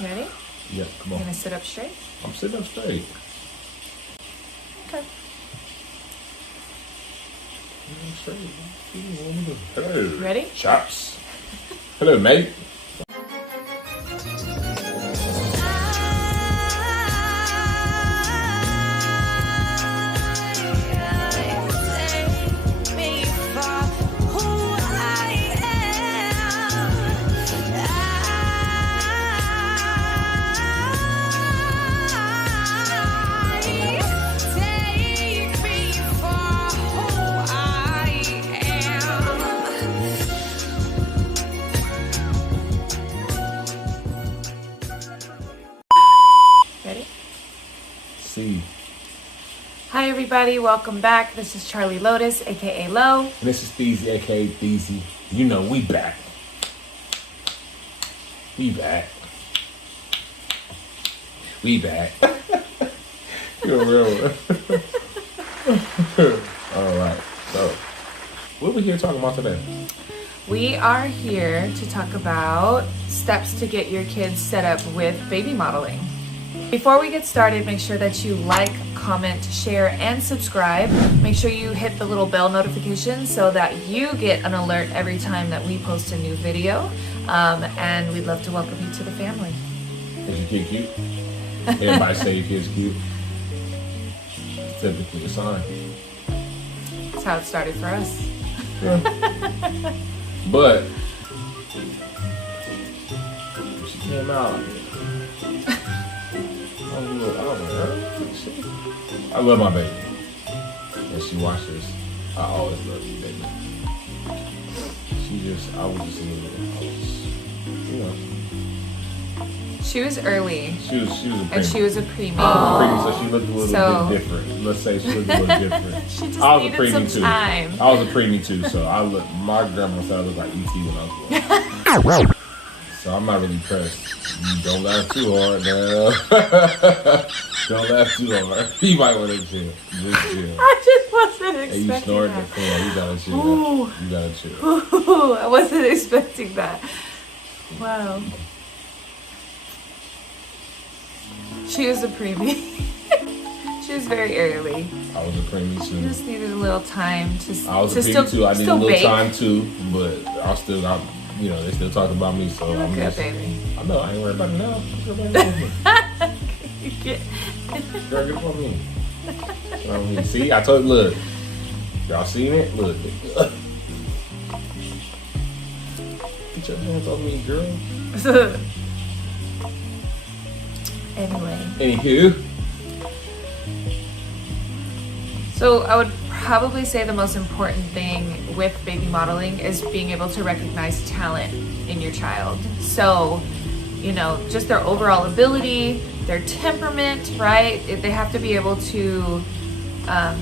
You ready? Yeah, come on. You gonna sit up straight? I'm sitting up straight. Okay. I'm straight. Hello. Ready? Chops. Hello, mate. Ready? See. Hi everybody, welcome back. This is Charlie Lotus, aka Lo. And this is Theezy, aka Theezy. You know, we back. We back. We back. You're a real one. Alright, so what are we here talking about today? We are here to talk about steps to get your kids set up with baby modeling. Before we get started, make sure that you like, comment, share, and subscribe. Make sure you hit the little bell notification so that you get an alert every time that we post a new video. And we'd love to welcome you to the family. Is your kid cute? Everybody say your kid's cute. It's typically a sign. That's how it started for us. Yeah. But she came out. I love my baby. And she watches. I always love you, baby. I was just a little, you know. She was early. She was a preemie. And she was a preemie. So she looked a little bit different. Let's say she looked a little different. She just I was needed a preemie some too. time. I was a preemie too, so my grandma said I looked like E.T. when I was born. So I'm not really pressed. You don't laugh too hard, man. Don't laugh too hard. You might want to chill. Just chill. I just wasn't expecting Hey, you snorting? that. Come on, you gotta chill. Ooh. You gotta chill. Ooh, I wasn't expecting that. Wow. She was a preemie. She was very early. I was a preemie She too. just needed a little time to I was a preemie too. I needed a little time too, but they still talking about me, so You're I'm good, just. baby. I know, I ain't worried about it now. Everybody knows me. Girl, get up on me. You know what I mean? See, I told you, look. Y'all seen it? Look. Get your hands off me, girl. Anyway. Anywho. So I would probably say the most important thing with baby modeling is being able to recognize talent in your child. So, just their overall ability, their temperament, right? They have to be able to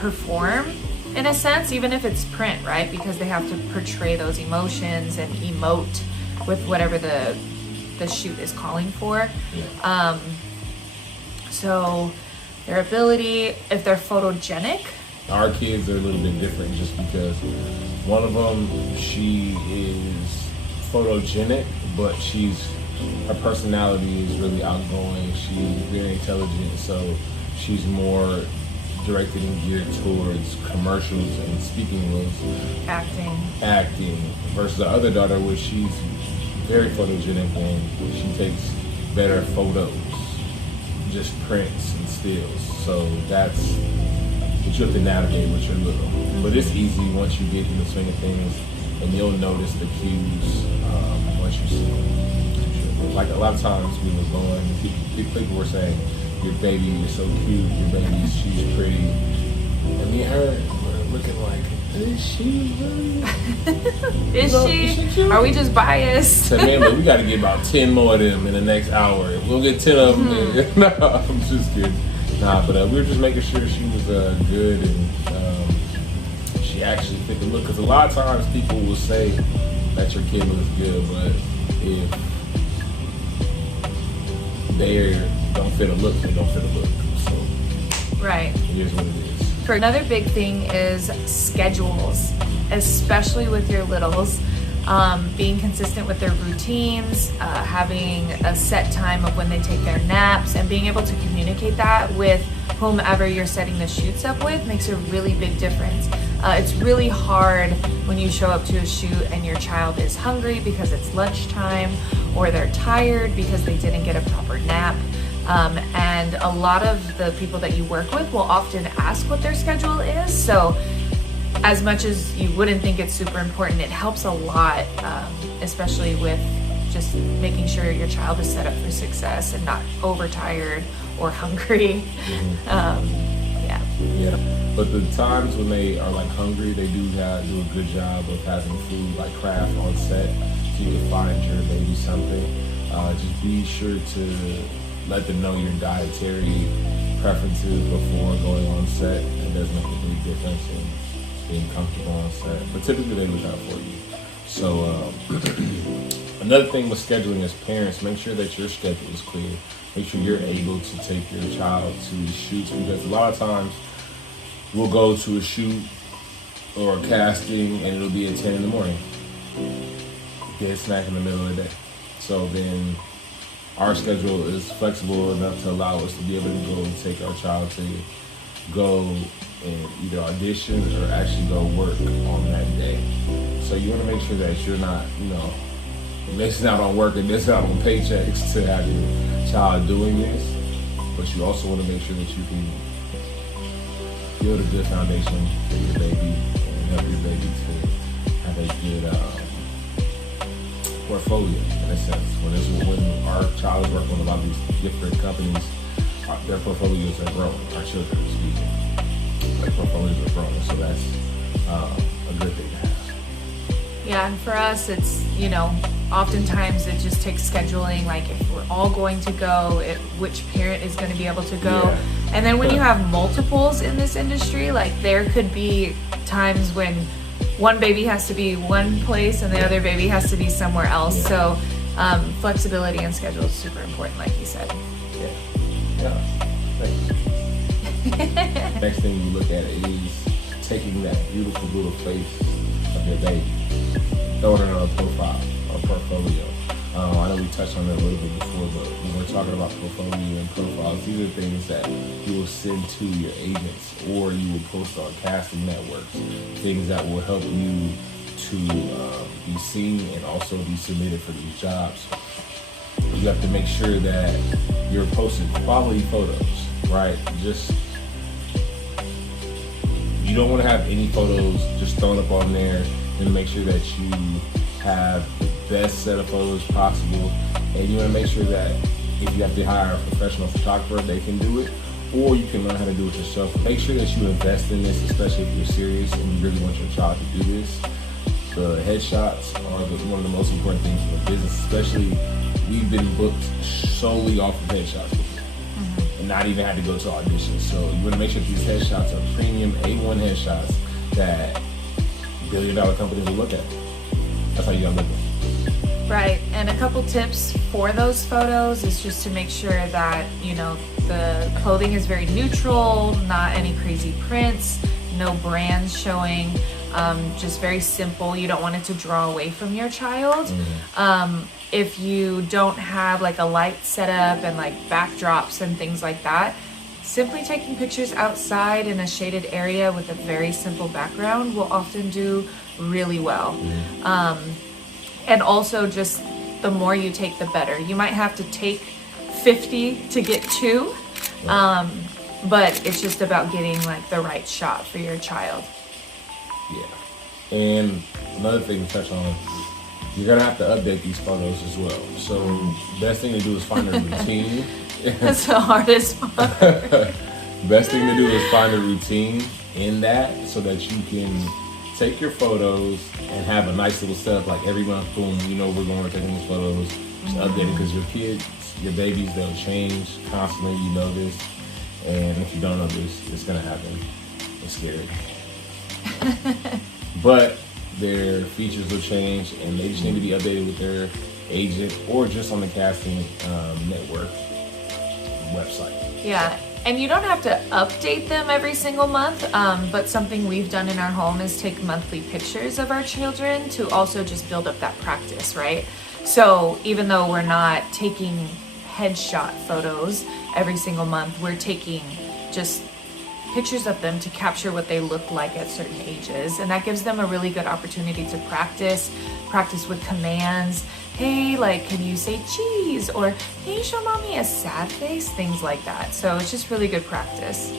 perform in a sense, even if it's print, right? Because they have to portray those emotions and emote with whatever the shoot is calling for. Yeah. So their ability, if they're photogenic. Our kids are a little bit different just because one of them, she is photogenic, but her personality is really outgoing. She's very intelligent, so she's more directed and geared towards commercials and speaking roles. Acting. Versus the other daughter, where she's very photogenic and she takes better photos, just prints and stills. So that's what you have to navigate with your little. But it's easy once you get in the swing of things, and you'll notice the cues once you see them. Like a lot of times we were going, people were saying, your baby is so cute, your baby, she's pretty. And me and her were looking like, is she really? Is she cute? Are we just biased? So man, look, we got to get about 10 more of them in the next hour. We'll get 10 of them. No, I'm just kidding. Nah, but we were just making sure she was good and she actually fit the look. Because a lot of times people will say that your kid looks good, but if they don't fit a look, they don't fit a look. So right. It is what it is. For another big thing is schedules, especially with your littles. being consistent with their routines, having a set time of when they take their naps, and being able to communicate that with whomever you're setting the shoots up with makes a really big difference. It's really hard when you show up to a shoot and your child is hungry because it's lunchtime, or they're tired because they didn't get a proper nap. And a lot of the people that you work with will often ask what their schedule is. So as much as you wouldn't think it's super important, it helps a lot, especially with just making sure your child is set up for success and not overtired or hungry. Yeah, but the times when they are like hungry, they do a good job of having food like craft on set, so you can find your baby something. Just be sure to let them know your dietary preferences before going on set. It does make a big difference in being comfortable on set, but typically they look out for you. So another thing with scheduling as parents, make sure that your schedule is clear. Make sure you're able to take your child to the shoots, because a lot of times we'll go to a shoot or a casting and it'll be at 10 in the morning. Get a snack in the middle of the day. So then our schedule is flexible enough to allow us to be able to go and take our child to go and either audition or actually go work on that day. So you want to make sure that you're not, missing out on work and missing out on paychecks to have your child doing this. But you also want to make sure that you can build a good foundation for your baby and help your baby to have a good portfolio, in a sense. When our child is working with a lot of these different companies, their portfolios are growing. Our children, their portfolios are growing, so that's a good thing to have. Yeah, and for us, it's, oftentimes it just takes scheduling, like if we're all going to go, which parent is going to be able to go. Yeah. And then when you have multiples in this industry, like there could be times when one baby has to be one place and the other baby has to be somewhere else. Yeah. So flexibility and schedule is super important, like you said. Yeah. Thanks. Next thing you look at is taking that beautiful little face of your baby, throw it on a profile or portfolio. I know we touched on it a little bit before, but when we're talking about portfolio and profiles, these are things that you will send to your agents or you will post on casting networks, things that will help you to be seen and also be submitted for these jobs. You have to make sure that you're posting quality photos, right? You don't want to have any photos just thrown up on there, and make sure that you have the best set of photos possible. And you want to make sure that if you have to hire a professional photographer, they can do it, or you can learn how to do it yourself. Make sure that you invest in this, especially if you're serious and you really want your child to do this. The headshots are one of the most important things in the business, especially we've been booked solely off of headshots before, and not even had to go to auditions. So you want to make sure that these headshots are premium A1 headshots that billion-dollar companies will look at. That's how you gotta look at it. Right, and a couple tips for those photos is just to make sure that, the clothing is very neutral, not any crazy prints, no brands showing, just very simple. You don't want it to draw away from your child. If you don't have like a light setup and like backdrops and things like that, simply taking pictures outside in a shaded area with a very simple background will often do really well. And also just the more you take, the better. You might have to take 50 to get 2, but it's just about getting like the right shot for your child. Yeah. And another thing to touch on, you're gonna have to update these photos as well. So best thing to do is find a routine. That's the hardest part. Best thing to do is find a routine in that so that you can take your photos and have a nice little setup, like every month, boom, we're going to take these photos, just update it, because your kids, your babies, they'll change constantly, this, and if you don't know this, it's going to happen. It's scary. But their features will change, and they just need to be updated with their agent or just on the casting network website. Yeah, And you don't have to update them every single month, but something we've done in our home is take monthly pictures of our children to also just build up that practice, right? So even though we're not taking headshot photos every single month, we're taking just pictures of them to capture what they look like at certain ages. And that gives them a really good opportunity to practice with commands. Hey, like, can you say cheese? Or can you show mommy a sad face? Things like that. So it's just really good practice.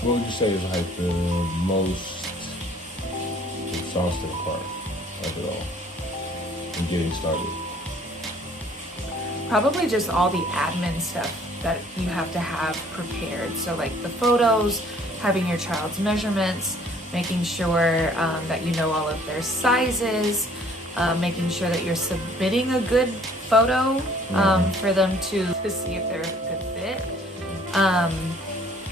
What would you say is like the most exhausting part of it all in getting started? Probably just all the admin stuff that you have to have prepared. So like the photos, having your child's measurements, making sure that you know all of their sizes, making sure that you're submitting a good photo for them to see if they're a good fit.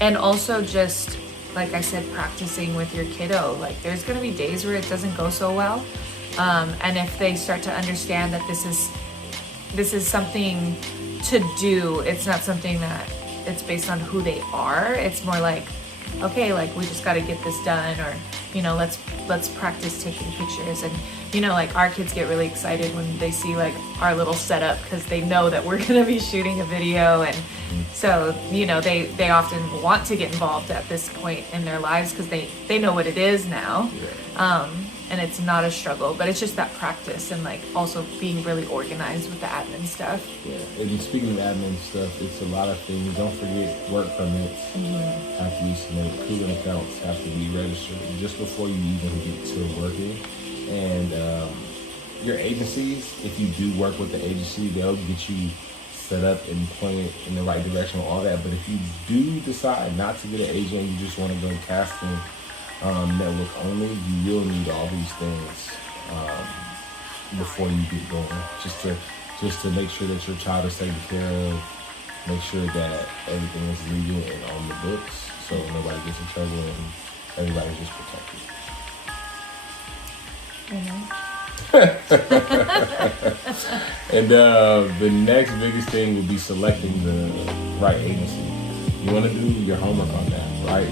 And also just, like I said, practicing with your kiddo. Like there's gonna be days where it doesn't go so well. And if they start to understand that this is something to do, it's not something that it's based on who they are. It's more like, okay, like we just got to get this done, or let's practice taking pictures. And like our kids get really excited when they see like our little setup, because they know that we're gonna be shooting a video, and so they often want to get involved at this point in their lives because they know what it is now. And it's not a struggle, but it's just that practice and like also being really organized with the admin stuff. Yeah, and speaking of admin stuff, it's a lot of things. Don't forget work permits have to be submitted. Cooling accounts have to be registered just before you even get to working. And your agencies, if you do work with the agency, they'll get you set up and point in the right direction with all that. But if you do decide not to get an agent, you just want to go casting network only, you will need all these things before you get going. Just to make sure that your child is taken care of, make sure that everything is legal and on the books, so nobody gets in trouble and everybody's just protected. And the next biggest thing would be selecting the right agency. You want to do your homework on that, right?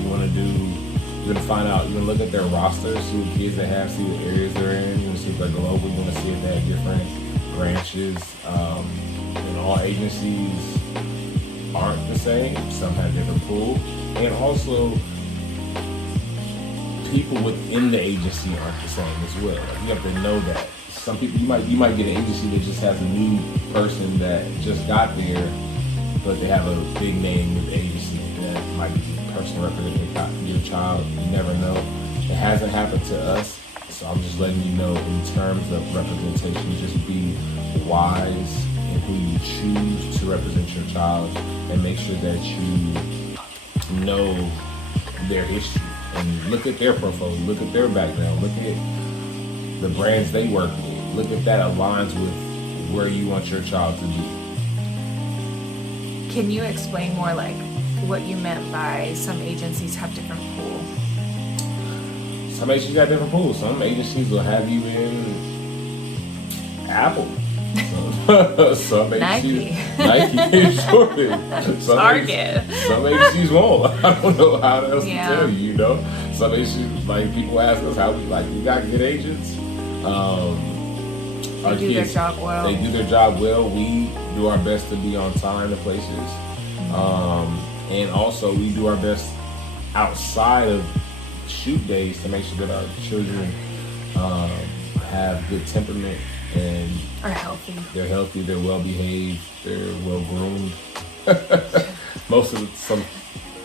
You're gonna find out, you're gonna look at their roster, see what kids they have, see what areas they're in, you're gonna see if they're global, you're gonna see if they have different branches. And all agencies aren't the same, some have different pool. And also, people within the agency aren't the same as well. Like, you have to know that. Some people, you might get an agency that just has a new person that just got there, but they have a big name with the agency that might be the person representing your child. You never know. It hasn't happened to us, so I'm just letting you know in terms of representation, just be wise in who you choose to represent your child, and make sure that you know their history and look at their profile, look at their background, look at the brands they work with, look at that aligns with where you want your child to be. Can you explain more like what you meant by some agencies have different pools? Some agencies got different pools. Some agencies will have you in Apple. Some agencies, Nike, Jordan. Target. Some agencies won't. I don't know how else to tell you. You know, some agencies, like people ask us how we got good agents. They do their job well. They do their job well. We do our best to be on time to places. And also we do our best outside of shoot days to make sure that our children have good temperament and are healthy. They're healthy, they're well behaved, they're well groomed. Most of the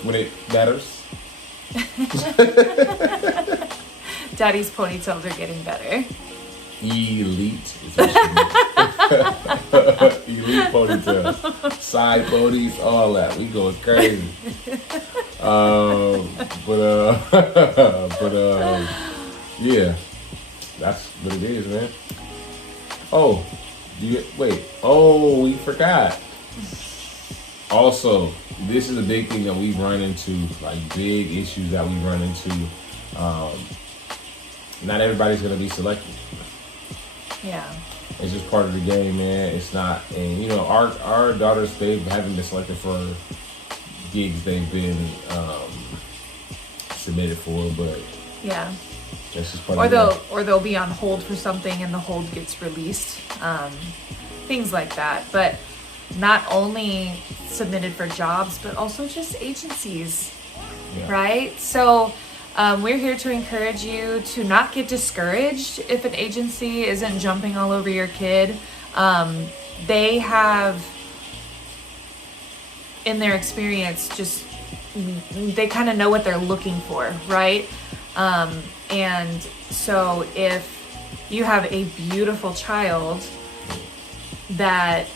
when it matters. Daddy's ponytails are getting better. Elite is what she means. Elite ponytails, side ponies, all that. We going crazy. Yeah, that's what it is, man. Oh, we forgot. Also, this is a big thing that we run into, like big issues that we run into. Not everybody's gonna be selected. Yeah. It's just part of the game, man. It's not, and you know, our daughters, they haven't been selected for gigs they've been submitted for, but Yeah. that's just part Or of the game. they'll be on hold for something and the hold gets released. Things like that. But not only submitted for jobs, but also just agencies, Yeah. right? So we're here to encourage you to not get discouraged if an agency isn't jumping all over your kid. They have, in their experience, just they kind of know what they're looking for, right? And so if you have a beautiful child that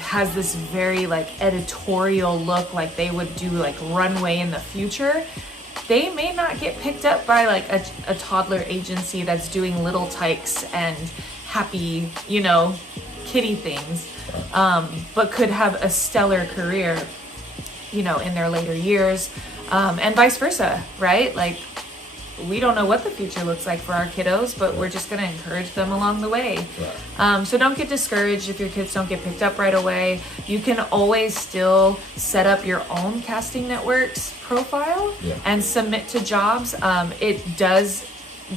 has this very like editorial look, like they would do like runway in the future, they may not get picked up by like a toddler agency that's doing little tykes and happy, you know, kitty things, but could have a stellar career, you know, in their later years, and vice versa, right? Like, we don't know what the future looks like for our kiddos, but we're just going to encourage them along the way. Right. So don't get discouraged if your kids don't get picked up right away. You can always still set up your own casting network's profile and submit to jobs. It does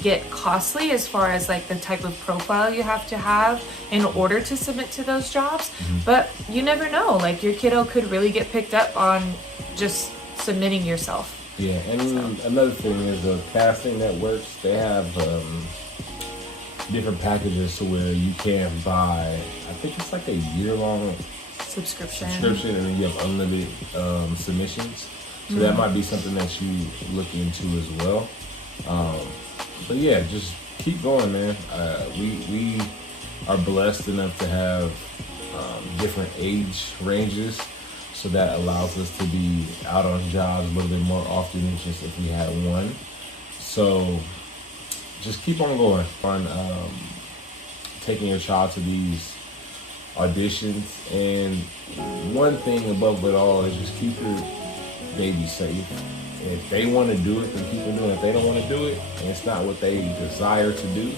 get costly as far as like the type of profile you have to have in order to submit to those jobs, but you never know. Like, your kiddo could really get picked up on just submitting yourself. Yeah, and another thing is the casting networks, they have different packages to where you can buy, I think it's like a year-long Subscription, and then you have unlimited submissions. So that might be something that you look into as well. But yeah, just keep going, man. We are blessed enough to have different age ranges. So that allows us to be out on jobs a little bit more often than just if we had one. So just keep on going on taking your child to these auditions. And one thing above it all is just keep your baby safe. If they want to do it, then keep them doing it. If they don't want to do it, and it's not what they desire to do,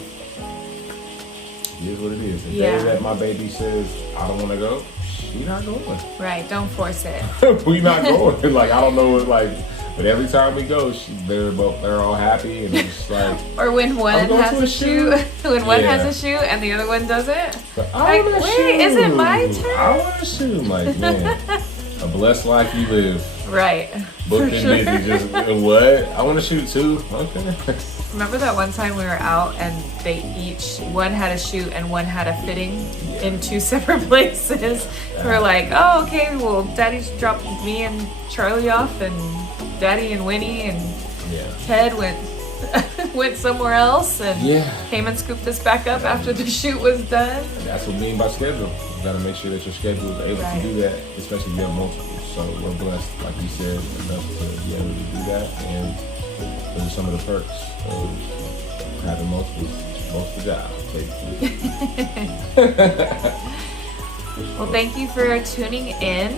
it is what it is. If they let my baby says, I don't want to go, she not going. Right, don't force it. We not going. Like, I don't know, like, but every time we go, they're all happy, and it's just like. Or when one has a shoot, when one has a shoot and the other one doesn't. Like, wait, is it my turn? I want to shoot. Like, man, a blessed life you live. Right. Booked and busy, just what? I want to shoot too. Okay. Remember that one time we were out and one had a shoot and one had a fitting in two separate places. We were like, oh, okay, well, Daddy's dropped me and Charlie off, and Daddy and Winnie and Ted went somewhere else and came and scooped us back up after the shoot was done. And that's what I mean by schedule. You got to make sure that your schedule is able to do that, especially if you have multiple. So we're blessed, like you said, enough to be able to do that, and those are some of the perks of having multiple jobs, basically. Well, thank you for tuning in.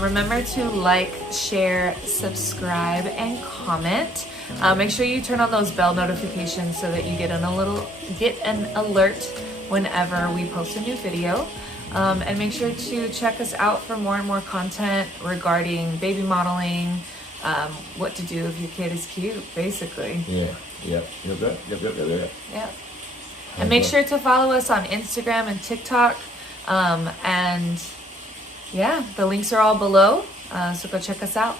Remember to like, share, subscribe, and comment. Make sure you turn on those bell notifications so that you get an alert whenever we post a new video. And make sure to check us out for more and more content regarding baby modeling, what to do if your kid is cute, basically. Yep. And make sure to follow us on Instagram and TikTok. And yeah, the links are all below. So go check us out.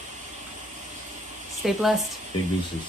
Stay blessed. Big deuces.